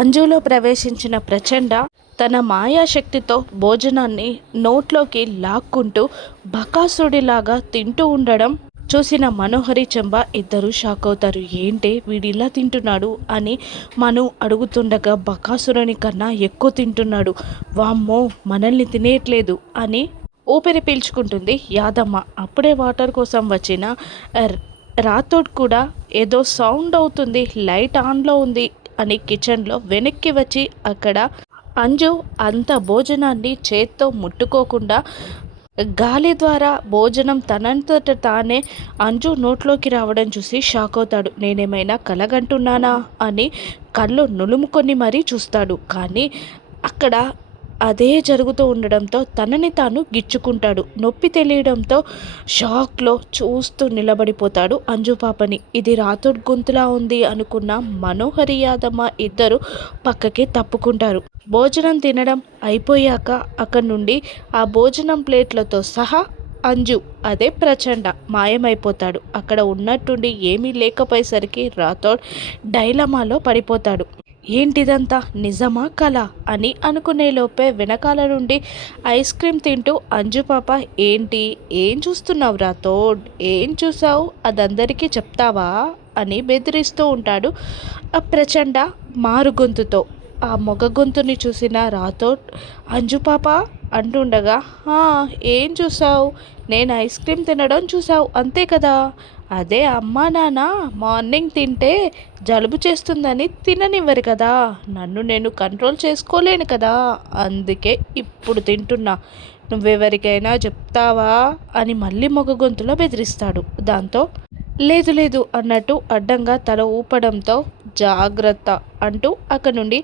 అంజులో ప్రవేశించిన ప్రచండ తన మాయాశక్తితో భోజనాన్ని నోట్లోకి లాక్కుంటూ బకాసుడిలాగా తింటూ ఉండడం చూసిన మనోహరి చెంబ ఇద్దరు షాక్ అవుతారు. ఏంటి వీడిలా తింటున్నాడు అని మను అడుగుతుండగా బకాసురుని కన్నా ఎక్కువ తింటున్నాడు, వామ్మో మనల్ని తినేయట్లేదు అని ఊపిరి పీల్చుకుంటుంది యాదమ్మ. అప్పుడే వాటర్ కోసం వచ్చిన రాతోడ్ కూడా ఏదో సౌండ్ అవుతుంది, లైట్ ఆన్లో ఉంది అని కిచెన్లో వెనక్కి వచ్చి అక్కడ అంజు అంత భోజనాన్ని చేత్తో ముట్టుకోకుండా గాలి ద్వారా భోజనం తనంతట తానే అంజు నోట్లోకి రావడం చూసి షాక్ అవుతాడు. నేనేమైనా కలగంటున్నానా అని కళ్ళు నులుముకొని మరీ చూస్తాడు. కానీ అక్కడ అదే జరుగుతూ ఉండడంతో తనని తాను గిచ్చుకుంటాడు. నొప్పి తెలియడంతో షాక్లో చూస్తూ నిలబడిపోతాడు అంజు పాపని. ఇది రాతోడ్ గొంతులా ఉంది అనుకున్న మనోహరి యాదమ్మ ఇద్దరు పక్కకి తప్పుకుంటారు. భోజనం తినడం అయిపోయాక అక్కడి నుండి ఆ భోజనం ప్లేట్లతో సహా అంజు అదే ప్రచండ మాయమైపోతాడు. అక్కడ ఉన్నట్టుండి ఏమీ లేకపోయేసరికి రాథోడ్ డైలమాలో పడిపోతాడు. ఏంటిదంతా నిజమా కళ అని అనుకునేలోపే వెనకాల నుండి ఐస్ క్రీమ్ తింటూ అంజు పాప ఏంటి ఏం చూస్తున్నావు రాథోడ్, ఏం చూసావు అదందరికీ చెప్తావా అని బెదిరిస్తూ ఉంటాడు ఆ ప్రచండ మారు గొంతుతో. ఆ మొగ గొంతుని చూసిన రాథోడ్ అంజు పాప అంటుండగా ఏం చూసావు, నేను ఐస్ క్రీమ్ తినడం చూసావు అంతే కదా, అదే అమ్మా నాన్న మార్నింగ్ తింటే జలుబు చేస్తుందని తిననివ్వరు కదా, నన్ను నేను కంట్రోల్ చేసుకోలేను కదా, అందుకే ఇప్పుడు తింటున్నా, నువ్వెవరికైనా చెప్తావా అని మళ్ళీ మొగ గొంతులో బెదిరిస్తాడు. దాంతో లేదు లేదు అన్నట్టు అడ్డంగా తల ఊపడంతో జాగ్రత్త అంటూ అక్కడి నుండి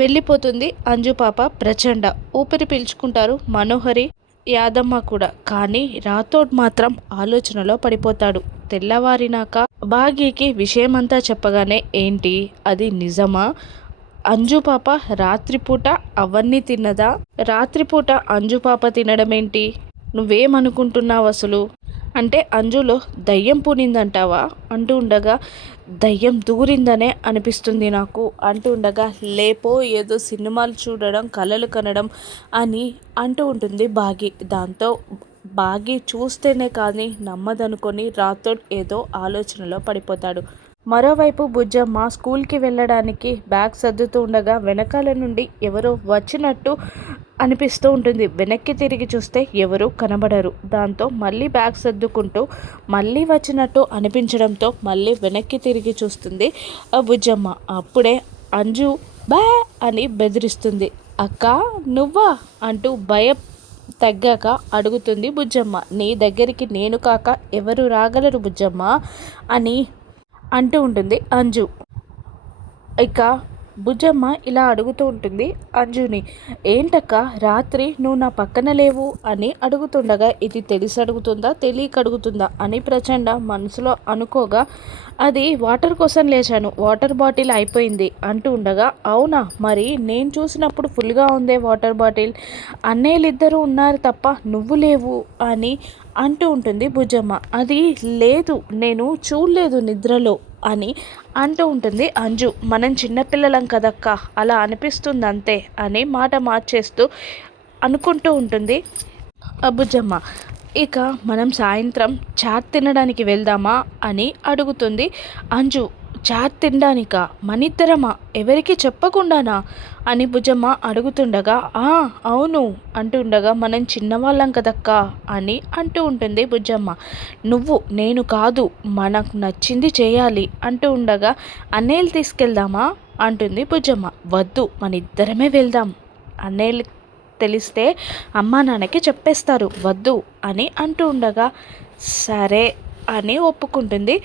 వెళ్ళిపోతుంది అంజు పాప ప్రచండ. ఊపిరి పీల్చుకుంటారు మనోహరి యాదమ్మ కూడా. కానీ రాథోడ్ మాత్రం ఆలోచనలో పడిపోతాడు. తెల్లవారినాక భాగ్యకి విషయమంతా చెప్పగానే ఏంటి అది నిజమా, అంజు పాప రాత్రిపూట అవన్నీ తిన్నదా, రాత్రిపూట అంజు పాప తినడం ఏంటి, నువ్వేమనుకుంటున్నావు అసలు అంటే అంజులో దయ్యం పూనిందంటావా అంటూ ఉండగా దయ్యం దూరిందనే అనిపిస్తుంది నాకు అంటూ ఉండగా లేపో ఏదో సినిమాలు చూడడం కలలు కనడం అని అంటూ ఉంటుంది బాగి. దాంతో బాగి చూస్తేనే కానీ నమ్మదనుకొని రాథోడ్ ఏదో ఆలోచనలో పడిపోతాడు. మరోవైపు బుజ్జమ్మ స్కూల్కి వెళ్ళడానికి బ్యాగ్ సర్దుతూ ఉండగా వెనకాల నుండి ఎవరో వచ్చినట్టు అనిపిస్తూ ఉంటుంది. వెనక్కి తిరిగి చూస్తే ఎవరు కనబడరు. దాంతో మళ్ళీ బ్యాగ్ సర్దుకుంటూ మళ్ళీ వచ్చినట్టు అనిపించడంతో మళ్ళీ వెనక్కి తిరిగి చూస్తుంది బుజ్జమ్మ. అప్పుడే అంజు బా అని బెదిరిస్తుంది. అక్క నువ్వా అంటూ భయం తగ్గాక అడుగుతుంది బుజ్జమ్మ. నీ దగ్గరికి నేను కాక ఎవరు రాగలరు బుజ్జమ్మ అని అంటూ ఉంటుంది అంజు. ఇక బుజ్జమ్మ ఇలా అడుగుతూ ఉంటుంది అంజుని, ఏంటక్క రాత్రి నువ్వు నా పక్కన లేవు అని అడుగుతుండగా ఇది తెలిసి అడుగుతుందా తెలియక అడుగుతుందా అని ప్రచండ మనసులో అనుకోగా అది వాటర్ కోసం లేచాను, వాటర్ బాటిల్ అయిపోయింది అంటూ ఉండగా అవునా మరి నేను చూసినప్పుడు ఫుల్గా ఉందే వాటర్ బాటిల్, అన్నయ్యలిద్దరూ ఉన్నారు తప్ప నువ్వు లేవు అని అంటూ ఉంటుంది బుజ్జమ్మ. అది లేదు నేను చూడలేదు నిద్రలో అని అంటూ ఉంటుంది అంజు. మనం చిన్నపిల్లలం కదక్క అలా అనిపిస్తుంది అంతే అని మాట మార్చేస్తూ అనుకుంటూ ఉంటుంది బుజ్జమ్మ. ఇక మనం సాయంత్రం చాట్ తినడానికి వెళ్దామా అని అడుగుతుంది అంజు. చాట్ తినడానికా, మనిద్దరమా, ఎవరికి చెప్పకుండానా అని బుజ్జమ్మ అడుగుతుండగా అవును అంటుండగా మనం చిన్నవాళ్ళం కదక్కా అని అంటూ ఉంటుంది బుజ్జమ్మ. నువ్వు నేను కాదు మనకు నచ్చింది చేయాలి అంటూ ఉండగా అన్నయ్యలు తీసుకెళ్దామా అంటుంది బుజ్జమ్మ. వద్దు మన ఇద్దరమే వెళ్దాం, అన్నయ్యలు తెలిస్తే అమ్మా నాన్నకి చెప్పేస్తారు వద్దు అని అంటూ ఉండగా సరే అని ఒప్పుకుంటుంది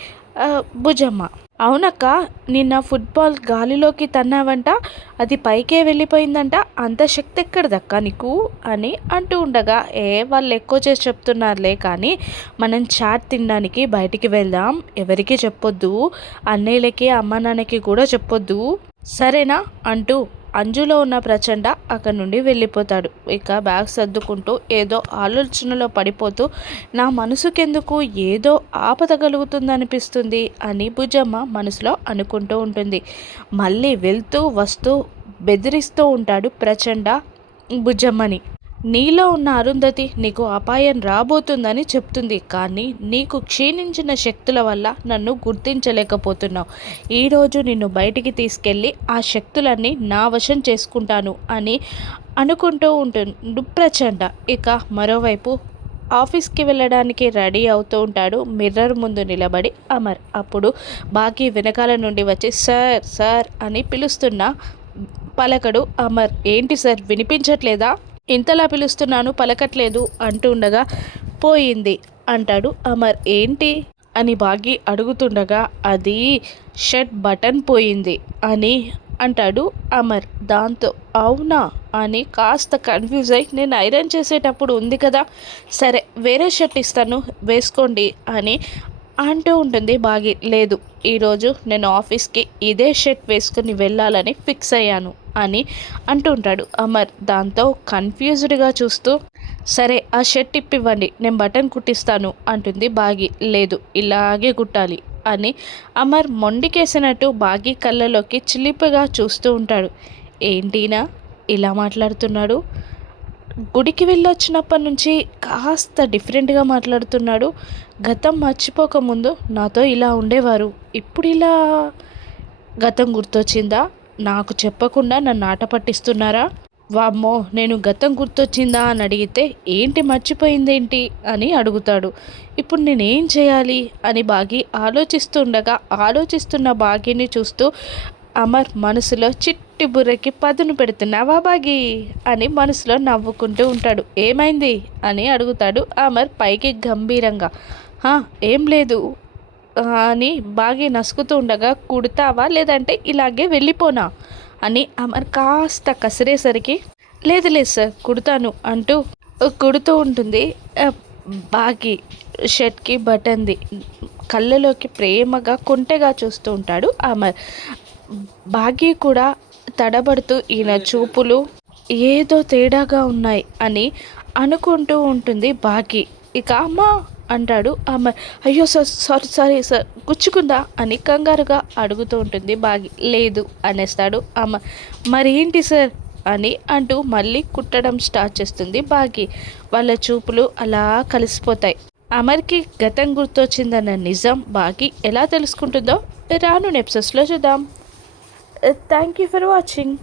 బుజ్జమ్మ. అవునక్క నిన్న ఫుట్బాల్ గాలిలోకి తన్నావంట, అది పైకే వెళ్ళిపోయిందంట, అంత శక్తి ఎక్కడదక్క నీకు అని అంటూ ఉండగా వాళ్ళు ఎక్కువ చేసి చెప్తున్నారులే కానీ మనం చాట్ తినడానికి బయటికి వెళ్దాం, ఎవరికి చెప్పొద్దు, అన్నయ్యలకి అమ్మ నాన్నకి కూడా చెప్పొద్దు సరేనా అంటూ అంజులో ఉన్న ప్రచండ అక్కడి నుండి వెళ్ళిపోతాడు. ఇక బ్యాగ్ సర్దుకుంటూ ఏదో ఆలోచనలో పడిపోతూ నా మనసుకెందుకు ఏదో ఆపద కలుగుతుందనిపిస్తుంది అని బుజ్జమ్మ మనసులో అనుకుంటూ ఉంటుంది. మళ్ళీ వెళ్తూ వస్తూ బెదిరిస్తూ ఉంటాడు ప్రచండ బుజ్జమ్మని. నీలో ఉన్న అరుంధతి నీకు అపాయం రాబోతుందని చెప్తుంది, కానీ నీకు క్షీణించిన శక్తుల వల్ల నన్ను గుర్తించలేకపోతున్నావు. ఈరోజు నిన్ను బయటికి తీసుకెళ్ళి ఆ శక్తులన్నీ నా వశం చేసుకుంటాను అని అనుకుంటూ ఉంటుంది ప్రచండ. ఇక మరోవైపు ఆఫీస్కి వెళ్ళడానికి రెడీ అవుతూ ఉంటాడు మిర్రర్ ముందు నిలబడి అమర్. అప్పుడు బాకీ వెనకాల నుండి వచ్చి సార్ సార్ అని పిలుస్తున్న పలకడు అమర్. ఏంటి సార్ వినిపించట్లేదా? ఇంతలా పిలుస్తున్నాను పలకట్లేదు అంటూ ఉండగా పోయింది అంటాడు అమర్. ఏంటి అని బాగి అడుగుతుండగా అది షర్ట్ బటన్ పోయింది అని అంటాడు అమర్. దాంతో అవునా అని కాస్త కన్ఫ్యూజ్ అయి నేను ఐరన్ చేసేటప్పుడు ఉంది కదా, సరే వేరే షర్ట్ ఇస్తాను వేసుకోండి అని అంటూ ఉంటుంది బాగి. లేదు, ఈరోజు నేను ఆఫీస్కి ఇదే షర్ట్ వేసుకుని వెళ్ళాలని ఫిక్స్ అయ్యాను అని అంటుంటాడు అమర్. దాంతో కన్ఫ్యూజ్డ్గా చూస్తూ సరే ఆ షర్ట్ ఇప్పివ్వండి నేను బటన్ కుట్టిస్తాను అంటుంది బాగి. లేదు ఇలాగే కుట్టాలి అని అమర్ మొండికేసినట్టు బాగి కళ్ళలోకి చిలిపిగా చూస్తూ ఉంటాడు. ఏంటినా ఇలా మాట్లాడుతున్నాడు? గుడికి వెళ్ళొచ్చినప్పటి నుంచి కాస్త డిఫరెంట్గా మాట్లాడుతున్నాడు. గతం మర్చిపోకముందు నాతో ఇలా ఉండేవారు, ఇప్పుడు ఇలా గతం గుర్తొచ్చిందా? నాకు చెప్పకుండా నన్ను ఆట పట్టిస్తున్నారా? వామ్మో, నేను గతం గుర్తొచ్చిందా అని అడిగితే ఏంటి మర్చిపోయిందేంటి అని అడుగుతాడు. ఇప్పుడు నేనేం చేయాలి అని బాగి ఆలోచిస్తుండగా ఆలోచిస్తున్న బాగిని చూస్తూ అమర్ మనసులో చిట్టి బుర్రకి పదును పెడుతున్నావా బాగి అని మనసులో నవ్వుకుంటూ ఉంటాడు. ఏమైంది అని అడుగుతాడు అమర్ పైకి గంభీరంగా. ఏం లేదు అని బాగి నసుకుతూ ఉండగా కుడతావా లేదంటే ఇలాగే వెళ్ళిపోనా అని అమర్ కాస్త కసిరేసరికి లేదు లేదు సార్ కుడతాను అంటూ కుడుతూ ఉంటుంది. బాగి షర్ట్కి బటన్ది కళ్ళలోకి ప్రేమగా కొంటెగా చూస్తూ ఉంటాడు అమర్. బాగి కూడా తడబడుతూ ఈయన చూపులు ఏదో తేడాగా ఉన్నాయి అని అనుకుంటూ ఉంటుంది బాగి. ఇక అమ్మా అంటాడు అమర్. అయ్యో సార్ సారీ సారీ సార్ గుచ్చుకుందా అని కంగారుగా అడుగుతూ ఉంటుంది బాగి. లేదు అనేస్తాడు అమర్. మరేంటి సార్ అని అంటూ మళ్ళీ కుట్టడం స్టార్ట్ చేస్తుంది బాగి. వాళ్ళ చూపులు అలా కలిసిపోతాయి. అమర్కి గతం గుర్తొచ్చిందన్న నిజం బాగి ఎలా తెలుసుకుంటుందో రాను ఎపిసోడ్స్లో చూద్దాం. Thank you for watching.